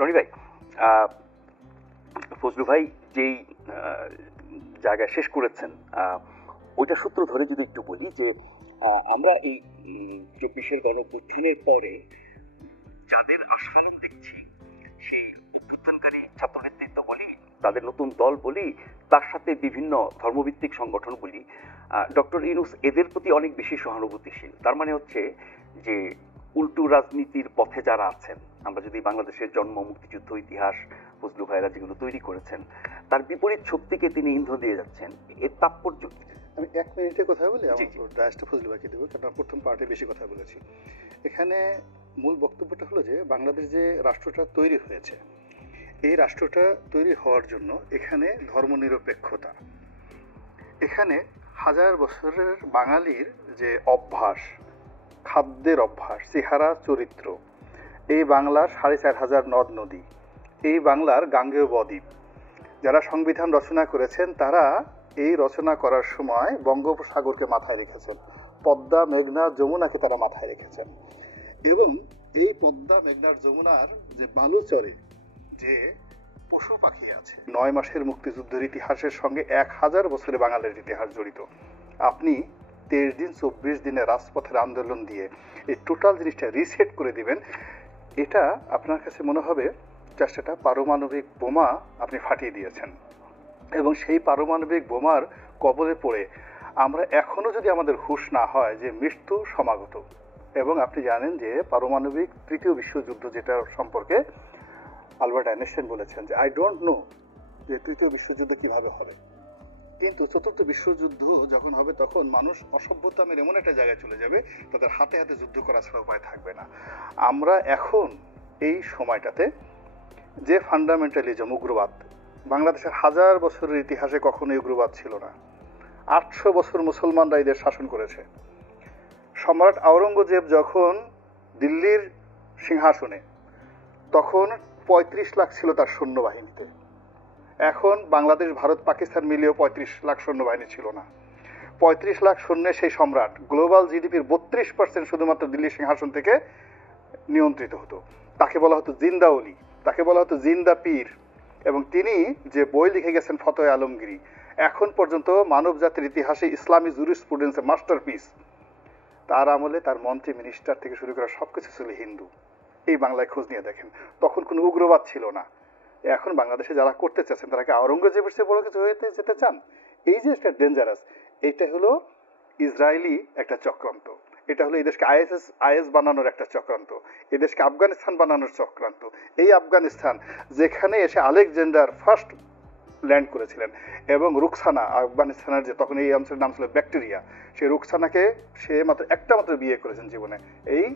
রনি ভাই, ফজলু ভাই যেই জায়গায় শেষ করেছেন ওইটা সূত্র ধরে যদি একটু বলি যে আমরা এই 24-এর গণঅভ্যুত্থানের পরে যাদের আস্ফালন দেখছি, সেই অভ্যুত্থানকারী ছাত্র নেতৃত্ব বলি, তাদের নতুন দল বলি, তার সাথে বিভিন্ন ধর্মভিত্তিক সংগঠন বলি, ডক্টর ইউনূস এদের প্রতি অনেক বেশি সহানুভূতিশীল। তার মানে হচ্ছে যে উল্টো রাজনীতির পথে যারা আছেন, আমরা যদি বাংলাদেশের জন্ম, মুক্তিযুদ্ধ ইতিহাস ফজলু ভাইরা যেগুলো তৈরি করেছেন, তার বিপরীত শক্তিকে তিনি ইন্ধন দিয়ে যাচ্ছেন। এর তাৎপর্য আমি 1 মিনিটে কথা বলি, আমার ডায়াসটা ফজলু ভাইকে দেবো, কারণ প্রথম পার্টে বেশি কথা বলেছি। এখানে মূল বক্তব্যটা হলো যে বাংলাদেশ যে রাষ্ট্রটা তৈরি হয়েছে, এই রাষ্ট্রটা তৈরি হওয়ার জন্য এখানে ধর্মনিরপেক্ষতা, এখানে হাজার বছরের বাঙালির যে অভ্যাস, খাদ্যের অভ্যাস, চেহারা, চরিত্র, এই বাংলার 4500 নদ নদী, এই বাংলার গাঙ্গেয় বদ্বীপ, যারা সংবিধান রচনা করেছেন তারা এই রচনা করার সময় বঙ্গোপসাগরকে মাথায় রেখেছেন, পদ্মা, মেঘনা, যমুনাকে তারা মাথায় রেখেছেন। এবং এই পদ্মা, মেঘনার, যমুনার যে বালুচরে যে পশু পাখি আছে, 9 মাসের মুক্তিযুদ্ধের ইতিহাসের সঙ্গে 1000 বছরের বাঙালির ইতিহাস জড়িত। আপনি 23 দিন 24 দিনে রাজপথের আন্দোলন দিয়ে এই টোটাল জিনিসটা রিসেট করে দিবেন, এটা আপনার কাছে মনে হবে জাস্ট একটা পারমাণবিক বোমা আপনি ফাটিয়ে দিয়েছেন। এবং সেই পারমাণবিক বোমার কবলে পড়ে আমরা এখনো যদি আমাদের হুঁশ না হয় যে মৃত্যু সমাগত। এবং আপনি জানেন যে পারমাণবিক তৃতীয় বিশ্বযুদ্ধ যেটা সম্পর্কে আলবার্ট আইনস্টাইন বলেছেন যে আই ডোন্ট নো যে তৃতীয় বিশ্বযুদ্ধ কিভাবে হবে, কিন্তু চতুর্থ বিশ্বযুদ্ধ যখন হবে তখন মানুষ অসভ্যতামের এমন একটা জায়গায় চলে যাবে, তাদের হাতে হাতে যুদ্ধ করা ছাড়া উপায় থাকবে না। আমরা এখন এই সময়টাতে যে ফান্ডামেন্টালিজম, উগ্রবাদ, বাংলাদেশের 1000 বছরের ইতিহাসে কখনো উগ্রবাদ ছিল না। 800 বছর মুসলমানরা এদের শাসন করেছে। সম্রাট আওরঙ্গজেব যখন দিল্লির সিংহাসনে, তখন 35 লাখ ছিল তার সৈন্যবাহিনীতে। এখন বাংলাদেশ, ভারত, পাকিস্তান মিলিয়েও 35 লাখ সৈন্যবাহিনী ছিল না। 35 লাখ সৈন্যে সেই সম্রাট গ্লোবাল জিডিপির 32% শুধুমাত্র দিল্লি সিংহাসন থেকে নিয়ন্ত্রিত হতো। তাকে বলা হতো জিন্দা ওলি, তাকে বলা হতো জিন্দা পীর। এবং তিনি যে বই লিখে গেছেন ফতোয়া আলমগীরি, এখন পর্যন্ত মানব জাতির ইতিহাসে ইসলামী জুরিসপ্রুডেন্সের মাস্টারপিস। তার আমলে তার মন্ত্রী, মিনিস্টার থেকে শুরু করে সবকিছু ছিল হিন্দু। এই বাংলায় খোঁজ নিয়ে দেখেন, তখন কোনো উগ্রবাদ ছিল না। এখন বাংলাদেশে যারা করতে চাচ্ছেন তারা কি আওরঙ্গজেবের চেয়ে বড় কিছু হয়ে যেতে চান? এই যে একটা ডেঞ্জারাস, এটা হলো ইসরায়েলি একটা চক্রান্ত, এটা হলো এদেশকে আইএস বানানোর একটা চক্রান্ত, এদেশকে আফগানিস্তান বানানোর চক্রান্ত। এই আফগানিস্তান যেখানে এসে আলেকজান্ডার ফার্স্ট ল্যান্ড করেছিলেন, এবং রুকসানা, আফগানিস্তানের যে তখন এই অঞ্চলের নাম ছিল ব্যাকটেরিয়া, সেই রুকসানাকে সে মাত্র একটা মাত্র বিয়ে করেছেন জীবনে। এই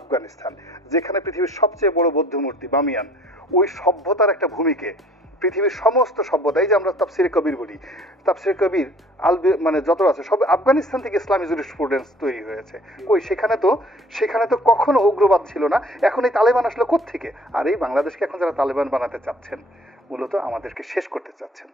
আফগানিস্তান যেখানে পৃথিবীর সবচেয়ে বড় বৌদ্ধ মূর্তি বামিয়ান, ওই সভ্যতার একটা ভূমিকে পৃথিবীর সমস্ত সভ্যতা, এই যে আমরা তাফসিরে কবির বলি, তাফসিরে কবির মানে যত আছে সব আফগানিস্তান থেকে ইসলামী জুরিসপ্রুডেন্স তৈরি হয়েছে। কই সেখানে তো কখনো উগ্রবাদ ছিল না। এখন এই তালেবান আসলো কোত্থেকে? আর এই বাংলাদেশকে এখন যারা তালেবান বানাতে চাচ্ছেন, মূলত আমাদেরকে শেষ করতে চাচ্ছেন।